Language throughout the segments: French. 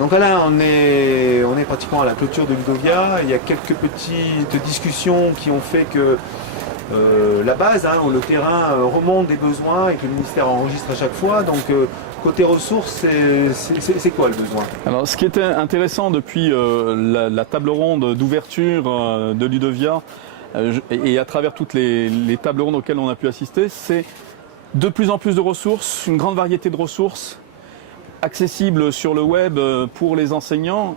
Donc là, on est pratiquement à la clôture de Ludovia. Il y a quelques petites discussions qui ont fait que la base, où le terrain remonte des besoins et que le ministère enregistre à chaque fois. Donc côté ressources, c'est quoi le besoin? Alors, ce qui était intéressant depuis la table ronde d'ouverture de Ludovia et à travers toutes les tables rondes auxquelles on a pu assister, c'est de plus en plus de ressources, une grande variété de ressources accessibles sur le web pour les enseignants,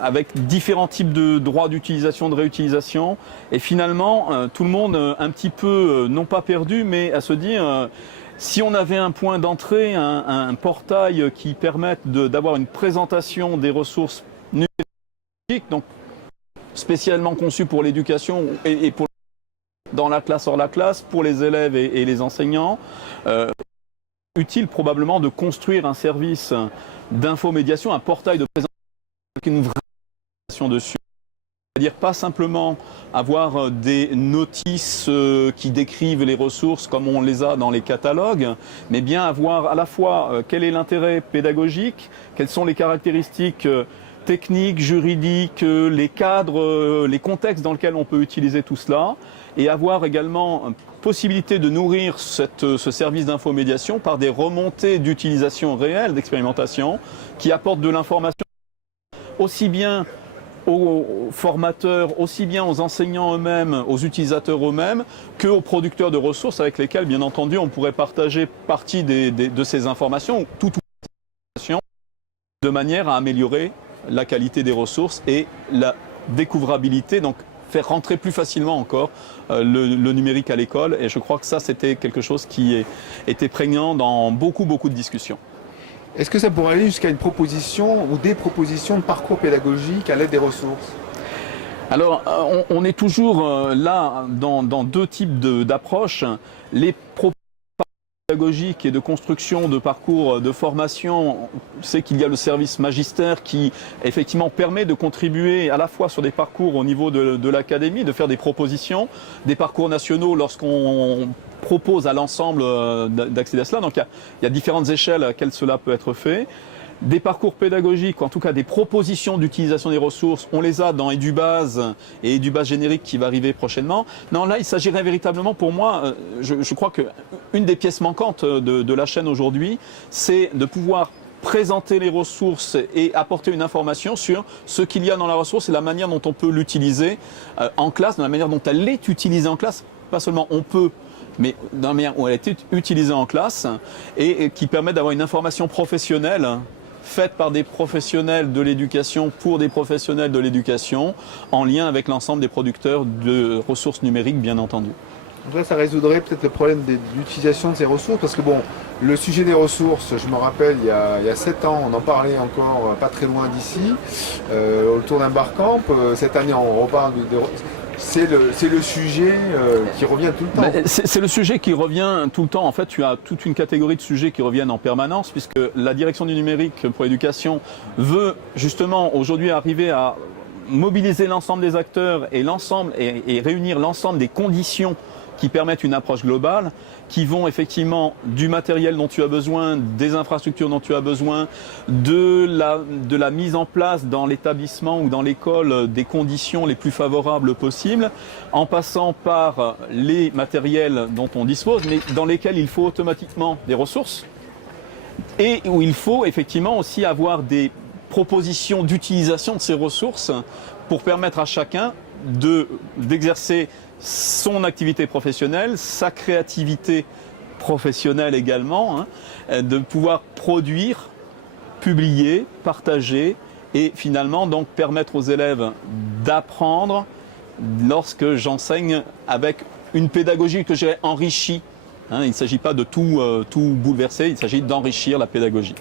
avec différents types de droits d'utilisation, de réutilisation, et finalement tout le monde un petit peu, non pas perdu, mais à se dire si on avait un point d'entrée, un portail qui permette d'avoir une présentation des ressources numériques, donc spécialement conçues pour l'éducation et pour dans la classe, hors la classe, pour les élèves et les enseignants, utile probablement de construire un service d'infomédiation, un portail de présentation avec une vraie présentation dessus. C'est-à-dire pas simplement avoir des notices qui décrivent les ressources comme on les a dans les catalogues, mais bien avoir à la fois quel est l'intérêt pédagogique, quelles sont les caractéristiques techniques, juridiques, les cadres, les contextes dans lesquels on peut utiliser tout cela, et avoir également possibilité de nourrir ce service d'infomédiation par des remontées d'utilisation réelle, d'expérimentation, qui apportent de l'information aussi bien aux formateurs, aussi bien aux enseignants eux-mêmes, aux utilisateurs eux-mêmes, qu'aux producteurs de ressources avec lesquels, bien entendu, on pourrait partager partie de ces informations, toute information, de manière à améliorer la qualité des ressources et la découvrabilité, donc faire rentrer plus facilement encore le numérique à l'école. Et je crois que ça, c'était quelque chose qui était prégnant dans beaucoup de discussions. Est-ce que ça pourrait aller jusqu'à une proposition ou des propositions de parcours pédagogique à l'aide des ressources? Alors, on est toujours là dans deux types d'approches. Les propositions pédagogiques et de construction de parcours de formation, c'est qu'il y a le service magistère qui effectivement permet de contribuer à la fois sur des parcours au niveau de l'académie, de faire des propositions, des parcours nationaux lorsqu'on propose à l'ensemble d'accéder à cela. Donc il y a différentes échelles à laquelle cela peut être fait. Des parcours pédagogiques, en tout cas des propositions d'utilisation des ressources, on les a dans EduBase et EduBase générique qui va arriver prochainement. Non, là, il s'agirait véritablement pour moi, je crois qu'une des pièces manquantes de la chaîne aujourd'hui, c'est de pouvoir présenter les ressources et apporter une information sur ce qu'il y a dans la ressource et la manière dont on peut l'utiliser en classe, de la manière dont elle est utilisée en classe. Pas seulement on peut, mais dans la manière où elle est utilisée en classe et qui permet d'avoir une information professionnelle faite par des professionnels de l'éducation pour des professionnels de l'éducation en lien avec l'ensemble des producteurs de ressources numériques, bien entendu. Donc là, ça résoudrait peut-être le problème de l'utilisation de ces ressources, parce que bon, le sujet des ressources, je me rappelle, il y a 7 ans, on en parlait encore pas très loin d'ici, autour d'un barcamp. Cette année, on reparle de c'est le sujet qui revient tout le temps. C'est le sujet qui revient tout le temps. En fait, tu as toute une catégorie de sujets qui reviennent en permanence, puisque la direction du numérique pour l'éducation veut justement aujourd'hui arriver à mobiliser l'ensemble des acteurs et réunir l'ensemble des conditions qui permettent une approche globale, qui vont effectivement du matériel dont tu as besoin, des infrastructures dont tu as besoin, de la mise en place dans l'établissement ou dans l'école des conditions les plus favorables possibles, en passant par les matériels dont on dispose, mais dans lesquels il faut automatiquement des ressources, et où il faut effectivement aussi avoir des propositions d'utilisation de ces ressources pour permettre à chacun d'exercer son activité professionnelle, sa créativité professionnelle également, de pouvoir produire, publier, partager et finalement donc permettre aux élèves d'apprendre lorsque j'enseigne avec une pédagogie que j'ai enrichie. Il ne s'agit pas de tout bouleverser, il s'agit d'enrichir la pédagogie.